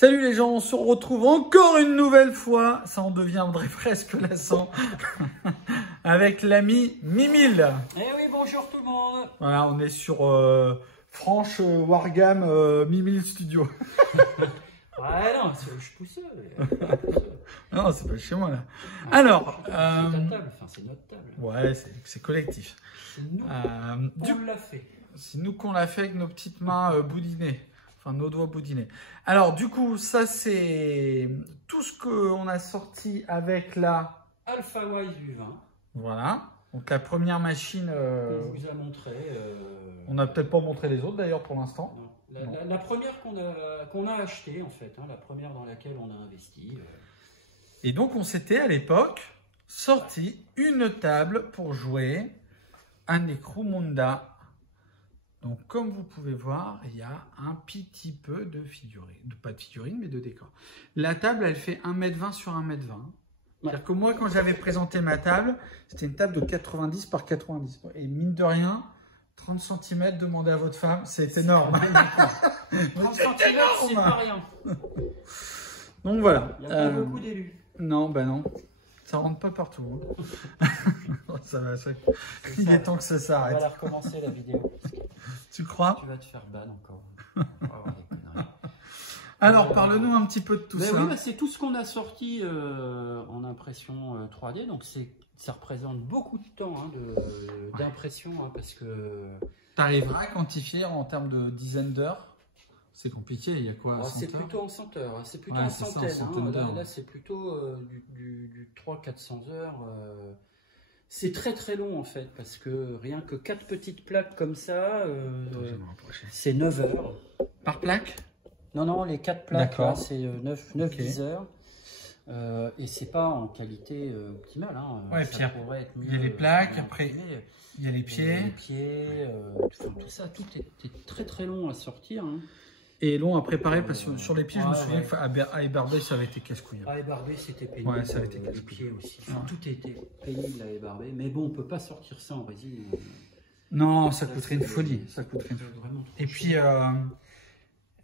Salut les gens, on se retrouve encore une nouvelle fois, ça en deviendrait presque lassant, avec l'ami Mimile. Eh oui, bonjour tout le monde. Voilà, on est sur Franche Wargame Mimile Studio. Ouais, non, je pousse. Non, c'est pas chez moi là. Alors, c'est ta table, enfin c'est notre table. Ouais, c'est collectif. C'est nous qu'on l'a fait. C'est nous qu'on l'a fait avec nos petites mains boudinées. Enfin, nos doigts boudinés. Alors, du coup, ça, c'est tout ce qu'on a sorti avec la Alpha Wise U20. Voilà. Donc, la première machine... On vous a montré. On n'a peut-être pas montré les autres, d'ailleurs, pour l'instant. La première qu'on a achetée, en fait. Hein, la première dans laquelle on a investi. Et donc, on s'était, à l'époque, sorti une table pour jouer à Necromunda. Donc, comme vous pouvez voir, il y a un petit peu de figurines. Pas de figurines, mais de décor. La table, elle fait 1,20 m sur 1,20 m. C'est-à-dire que moi, quand j'avais présenté ma table, c'était une table de 90 par 90. Et mine de rien, 30 cm, demandez à votre femme, c'est énorme. 30 cm, c'est pas rien. Donc voilà. Il n'y a pas beaucoup d'élus. Non, ben non. Ça rentre pas partout. Ça va, il est temps que ça s'arrête. On va la recommencer la vidéo. Tu crois? Tu vas te faire ban encore. Alors, parle-nous un petit peu de tout ça. Oui, bah, c'est tout ce qu'on a sorti en impression 3D. Donc, ça représente beaucoup de temps hein, d'impression parce que... Tu arriveras à quantifier en termes de dizaines d'heures? C'est compliqué, il y a quoi? C'est plutôt en centaines, c'est plutôt en centaines. Là, c'est plutôt du 300-400 heures. C'est très très long en fait, parce que rien que 4 petites plaques comme ça, c'est 9 heures. Par plaque? Non, les 4 plaques, c'est 9-10 heures. Et c'est pas en qualité optimale. Hein. Ouais, ça puis pourrait être mieux, il y a les plaques, après il y a les pieds. Tout ça, tout est très très long à sortir. Hein. Et long à préparer parce que sur les pieds, je me souviens qu'à ébarber, ça avait été casse-couille. À ébarber, c'était pénible. Ouais, ça avait été casse-couille. Les pieds aussi. Enfin, tout était pénible à ébarber. Mais bon, on peut pas sortir ça en résine. Non, ça coûterait une folie. Ça coûterait une folie. Vraiment Et puis,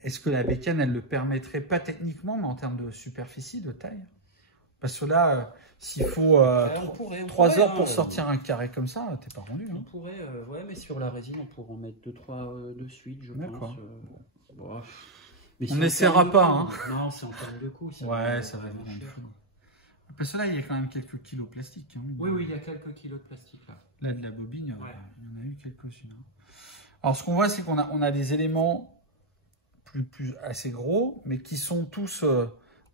est-ce que la bécane, elle le permettrait pas techniquement, mais en termes de superficie, de taille? Parce que là, s'il faut 3 heures pour sortir un carré comme ça, t'es pas rendu. Hein. On pourrait, ouais, mais sur la résine, on pourrait en mettre 2-3 de suite, je pense. Bon. Mais on n'essaiera pas. Hein. Non, c'est en termes de coût. Ouais, ça va vraiment fou. Parce que là, il y a quand même quelques kilos plastique. Hein, oui, il y a quelques kilos de plastique là. Là, de la bobine, il y en a eu quelques-unes. Hein. Alors, ce qu'on voit, c'est qu'on a des éléments plus assez gros, mais qui sont tous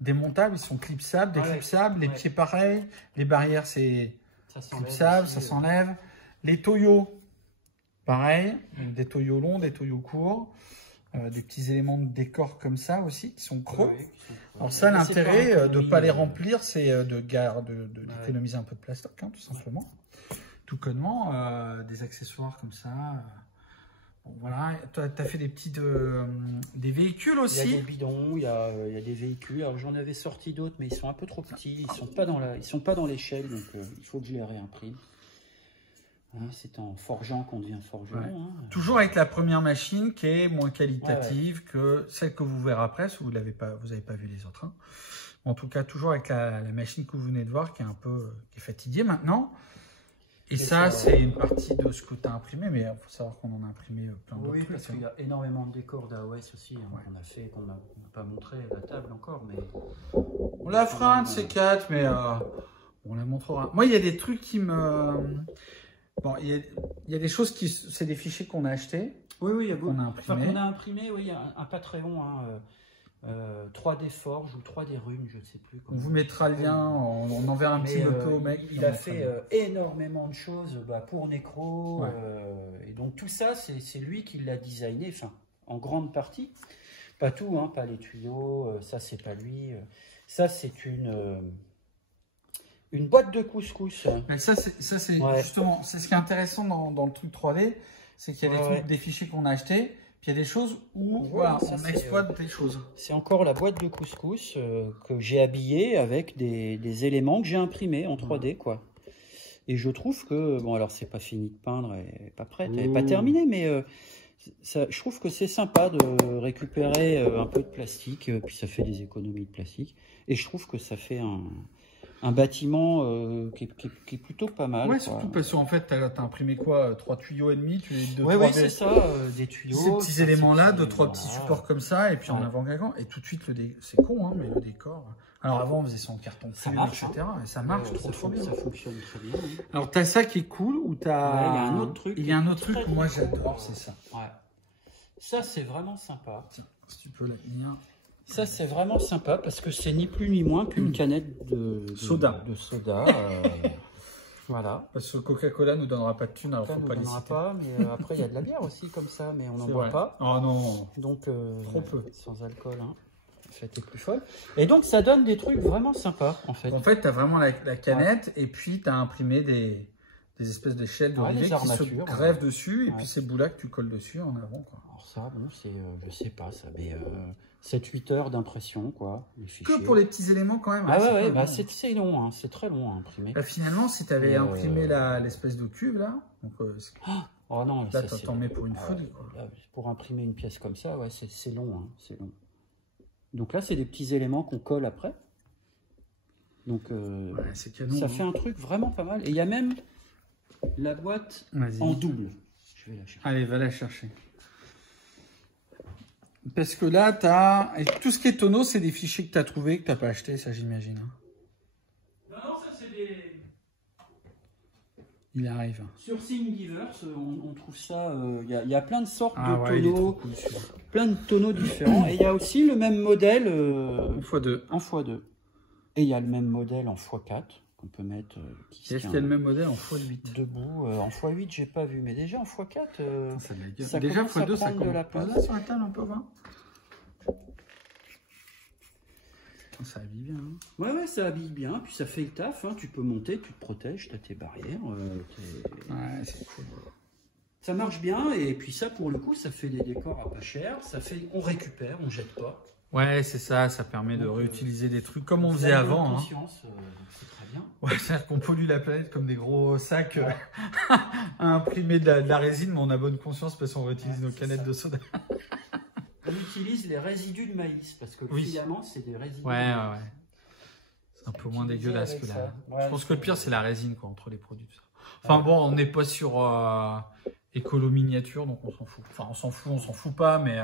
démontables, ils sont clipsables, déclipsables, les pieds pareils, les barrières, c'est clipsable, ça s'enlève. Les toyos, pareil, des toyos longs, des toyos courts. Des petits éléments de décor comme ça aussi, qui sont creux. Alors ça, l'intérêt de ne pas les remplir, c'est d'économiser un peu de plastoc, hein, tout simplement. Tout connement, des accessoires comme ça. Bon, voilà, tu as fait des petits des véhicules aussi. Il y a des bidons, il y a des véhicules. Alors j'en avais sorti d'autres, mais ils sont un peu trop petits. Ils sont pas dans l'échelle, donc il faut que je les réimprime. Hein, c'est en forgeant qu'on devient forgeron. Ouais. Hein. Toujours avec la première machine qui est moins qualitative que celle que vous verrez après, si vous n'avez pas vu les autres. Hein. En tout cas, toujours avec la machine que vous venez de voir qui est fatiguée maintenant. Et ça, c'est une partie de ce que tu as imprimé, mais il faut savoir qu'on en a imprimé plein d'autres trucs. Oui, parce qu'il y a énormément de décors d'AOS aussi qu'on a fait, qu'on n'a pas montré à la table encore. Mais on la fera un de ces 4, mais on la montrera. Moi, il y a des trucs qui me... Bon, il y a des choses qui... C'est des fichiers qu'on a achetés. Oui, il y a beaucoup. Qu'on a imprimés. Enfin, qu'on a imprimé, oui, il y a un Patreon, 3D Forge ou 3D Rune, je ne sais plus. On vous mettra le lien, on enverra un petit peu au mec. Il a fait énormément de choses pour Necro. Et donc tout ça, c'est lui qui l'a designé, enfin, en grande partie. Pas tout, hein, pas les tuyaux, ça c'est pas lui. Ça c'est une boîte de couscous. Mais ça, c'est justement, c'est ce qui est intéressant dans le truc 3D, c'est qu'il y a des fichiers qu'on a achetés, puis il y a des choses où on exploite des choses. C'est encore la boîte de couscous que j'ai habillée avec des éléments que j'ai imprimés en 3D, quoi. Et je trouve que, bon, alors c'est pas fini de peindre, elle n'est pas prête, elle n'est pas terminée, mais je trouve que c'est sympa de récupérer un peu de plastique, puis ça fait des économies de plastique. Et je trouve que ça fait un bâtiment qui est plutôt pas mal. Ouais, surtout parce qu'en fait, tu as imprimé quoi, 3 tuyaux et demi, oui, c'est ça, des tuyaux. Ces petits éléments-là, 2-3 petits supports comme ça, et puis en avant-gagnant. Et tout de suite, c'est con, hein, mais le décor. Alors avant, on faisait ça en carton, ça marche, etc. Et ça marche trop bien. Ça fonctionne très bien. Hein. Alors, tu as ça qui est cool, ou tu as. Il y a un autre truc. Il y a un autre truc que moi j'adore, c'est ça. Ouais. Ça, c'est vraiment sympa. Tiens, si tu peux la tenir. Ça, c'est vraiment sympa parce que c'est ni plus ni moins qu'une canette de soda. Voilà. Parce que Coca-Cola ne nous donnera pas de thunes, alors faut pas les citer. Pas, mais après, il y a de la bière aussi comme ça, mais on n'en boit pas. Oh non. Donc, trop peu. Sans alcool, hein. C'était plus folle. Et donc, ça donne des trucs vraiment sympas, en fait. En fait, tu as vraiment la canette, et puis tu as imprimé des espèces d'échelles d'olivier qui se grèvent dessus, et puis ces bouts-là que tu colles dessus en avant, quoi. Alors ça, bon, c'est, je sais pas, ça met 7-8 heures d'impression, quoi. Que pour les petits éléments, quand même. Ah ouais, bah c'est long, hein, c'est très long à imprimer. Bah, finalement, si tu avais imprimé l'espèce de cube, là, donc, oh non, là, t'en mets pour une folie, quoi. Pour imprimer une pièce comme ça, ouais, c'est long, hein, c'est long. Donc là, c'est des petits éléments qu'on colle après. Donc, c'est canon, ça fait un truc vraiment pas mal. Et il y a même la boîte en double. Je vais la chercher. Allez, va la chercher. Parce que là, tu as... Et tout ce qui est tonneau, c'est des fichiers que tu as trouvés, que tu n'as pas acheté, ça j'imagine. Non, ça c'est des... Il arrive. Sur Thingiverse, on trouve ça... Il y a plein de sortes de tonneaux. Cool, plein de tonneaux différents. Et il y a aussi le même modèle... en x2. En x2. Et il y a le même modèle en x4. Qu'on peut mettre... Est-ce qu'il y a le même modèle en x8? Debout. En x8, j'ai pas vu. Mais déjà en x4... ça déjà x2, ça commence de la place. Sur la table un peu, hein. Ça habille bien. Hein. Ouais, ça habille bien. Puis ça fait le taf. Hein. Tu peux monter, tu te protèges, tu as tes barrières. Ouais, c'est cool. Ça marche bien. Et puis ça, pour le coup, ça fait des décors à pas cher. Ça fait, on récupère, on jette pas. Ouais, c'est ça. Ça permet de réutiliser des trucs comme on faisait avant. Conscience, c'est très bien. Ouais, c'est-à-dire qu'on pollue la planète comme des gros sacs à imprimer de la résine, mais on a bonne conscience parce qu'on réutilise nos canettes de soda. On utilise les résidus de maïs, parce que le filament, c'est des résidus. Ouais. C'est un peu moins dégueulasse que là. Je pense que le pire, c'est la résine, quoi, entre les produits. Enfin bon, on n'est pas sur écolo miniature, donc on s'en fout. Enfin, on s'en fout pas, mais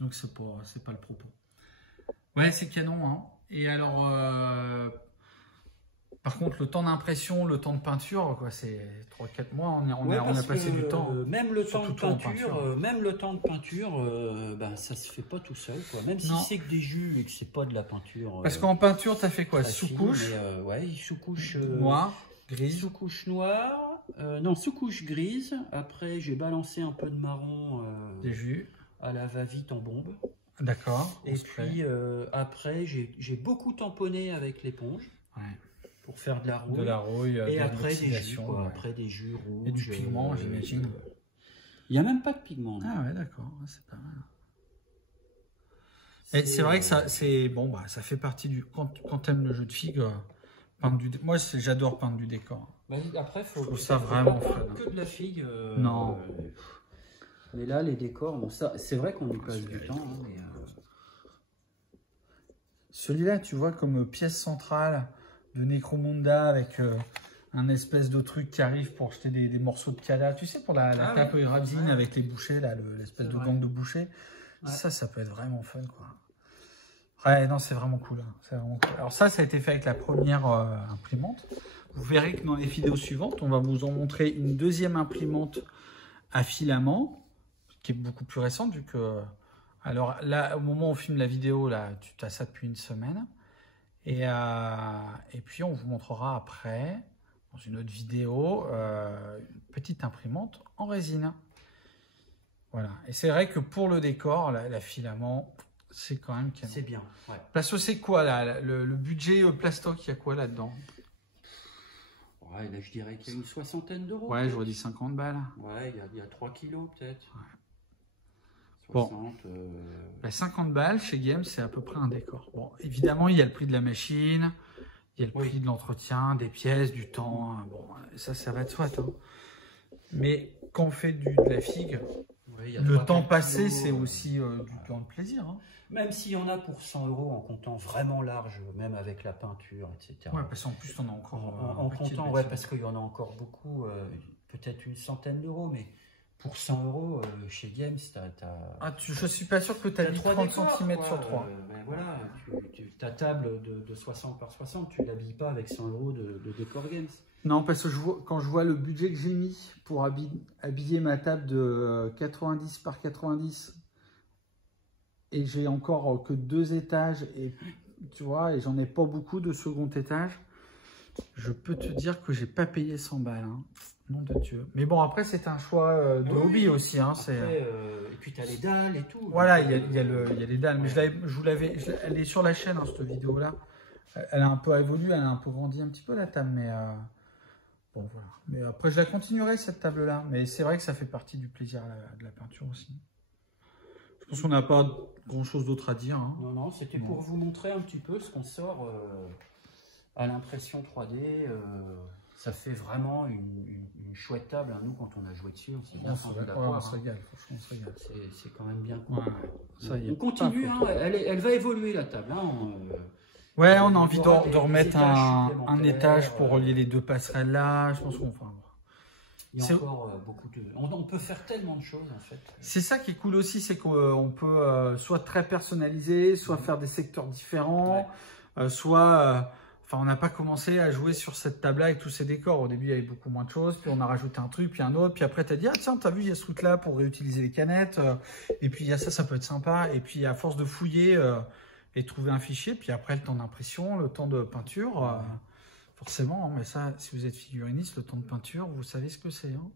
donc c'est pas le propos. Ouais, c'est canon, hein. Et alors, par contre, le temps d'impression, le temps de peinture, quoi, c'est 3-4 mois, on a passé du temps. Même le temps de peinture, ben, ça se fait pas tout seul, quoi. Même si c'est que des jus et que c'est pas de la peinture. Parce qu'en peinture, tu as fait quoi? Sous-couche sous-couche noire, grise. Sous-couche noire, non, sous-couche grise. Après, j'ai balancé un peu de marron des jus à la va-vite en bombe. D'accord. Et puis après, j'ai beaucoup tamponné avec l'éponge. Ouais. Pour faire de la rouille. Et après des jus, après des jus rouges. Et du pigment, j'imagine. Il n'y a même pas de pigment. Ah ouais, d'accord, c'est pas mal. Et c'est vrai que ça fait partie du... Quand tu aimes le jeu de figue, peindre du... Moi, j'adore peindre du décor. Bah, après, je trouve ça vraiment fun. Que de la figue. Non. Mais là, les décors, bon, ça, c'est vrai qu'on y passe du temps. Hein, mais, celui-là, tu vois, comme pièce centrale de Necromunda avec un espèce de truc qui arrive pour jeter des morceaux de cadavre. Tu sais, pour la cape rabzine avec les bouchées, là, l'espèce de gang de bouchées. Ouais. Ça peut être vraiment fun, quoi. Ouais, non, c'est vraiment cool. Hein. C'est vraiment cool. Alors ça a été fait avec la première imprimante. Vous verrez que dans les vidéos suivantes, on va vous en montrer une deuxième imprimante à filament, qui est beaucoup plus récente, vu que... Alors là, au moment où on filme la vidéo, là, tu as ça depuis une semaine. Et puis, on vous montrera après, dans une autre vidéo, une petite imprimante en résine. Voilà. Et c'est vrai que pour le décor, la filament, c'est quand même canon. C'est bien. Ouais. Plasto, c'est quoi là, le budget plastoc, il y a quoi là-dedans? Ouais, là, je dirais qu'il y a une soixantaine d'euros. Ouais, j'aurais dit 50 balles. Ouais, il y a 3 kilos peut-être. Ouais. 60, bon, 50 balles chez Game, c'est à peu près un décor. Bon, évidemment, il y a le prix de la machine, il y a le prix de l'entretien, des pièces, du temps. Bon, ça va de soit. Hein. Mais quand on fait de la figue, Oui, le temps passé, c'est aussi du temps de plaisir. Hein. Même s'il y en a pour 100 € en comptant vraiment large, même avec la peinture, etc. Ouais, parce qu'en plus, on a encore... En comptant, ouais, parce qu'il y en a encore beaucoup, peut-être une centaine d'euros, mais pour 100 € chez Games, je suis pas sûr que tu as 30 cm sur 3. Mais voilà, ta table de 60 par 60, tu l'habilles pas avec 100 € de décor Games. Non, parce que quand je vois le budget que j'ai mis pour habiller ma table de 90 par 90, et j'ai encore que 2 étages, et tu vois, et j'en ai pas beaucoup de second étage, je peux te dire que j'ai pas payé 100 balles. Hein. Nom de Dieu. Mais bon, après, c'est un choix de hobby aussi. Hein, après, et puis tu as les dalles et tout. Voilà, il y a les dalles. Mais elle est sur la chaîne, hein, cette vidéo-là. Elle a un peu évolué, elle a un peu grandi un petit peu la table. Mais bon, voilà. Mais après, je la continuerai, cette table-là. Mais c'est vrai que ça fait partie du plaisir de la peinture aussi. Je pense qu'on n'a pas grand-chose d'autre à dire. Hein. Non, c'était pour vous montrer un petit peu ce qu'on sort à l'impression 3D. Ça fait vraiment une chouette table. Hein. Nous, quand on a joué dessus, on s'est bien senti d'accord. On se régale, franchement, on se régale. C'est quand même bien cool. Ouais, on continue, hein. Elle va évoluer la table. Hein. Ouais, on a envie de remettre un étage pour relier les deux passerelles là. Je pense qu'on... Il y a encore beaucoup de... On peut faire tellement de choses, en fait. C'est ça qui est cool aussi, c'est qu'on peut soit très personnaliser, soit faire des secteurs différents, soit... Enfin, on n'a pas commencé à jouer sur cette table-là avec tous ces décors. Au début, il y avait beaucoup moins de choses. Puis, on a rajouté un truc, puis un autre. Puis après, tu as dit, ah tiens, t'as vu, il y a ce truc-là pour réutiliser les canettes. Et puis, il y a ça, ça peut être sympa. Et puis, à force de fouiller et trouver un fichier, puis après, le temps d'impression, le temps de peinture, forcément. Hein, mais ça, si vous êtes figuriniste, le temps de peinture, vous savez ce que c'est. Hein,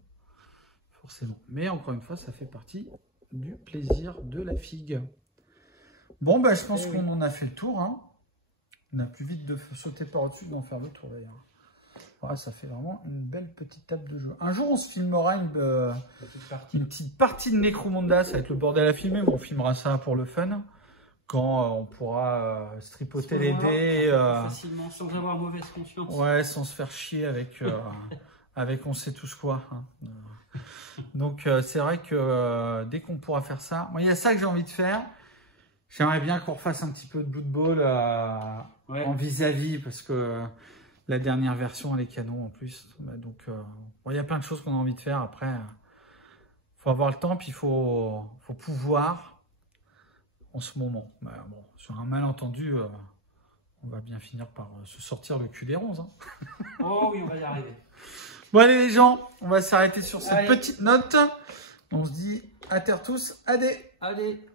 forcément. Mais encore une fois, ça fait partie du plaisir de la figue. Bon, bah, je pense qu'on en a fait le tour. Hein. On a plus vite de sauter par-dessus d'en faire le tour d'ailleurs. Voilà, ça fait vraiment une belle petite table de jeu. Un jour, on se filmera une petite partie de Necromunda. Ça va être le bordel à filmer, mais on filmera ça pour le fun. Quand on pourra stripoter les dés. Facilement, sans avoir mauvaise conscience. Ouais, sans se faire chier avec, avec on sait tous quoi. Hein. Donc, c'est vrai que dès qu'on pourra faire ça... Moi, il y a ça que j'ai envie de faire. J'aimerais bien qu'on refasse un petit peu de Blood Bowl en vis-à-vis, parce que la dernière version, elle est canon en plus. Donc, il y a plein de choses qu'on a envie de faire. Après, il faut avoir le temps, puis il faut pouvoir en ce moment. Bah, bon, sur un malentendu, on va bien finir par se sortir le cul des ronces. Hein. Oh oui, on va y arriver. Bon, allez les gens, on va s'arrêter sur cette petite note. On se dit à terre tous, adé. Allez.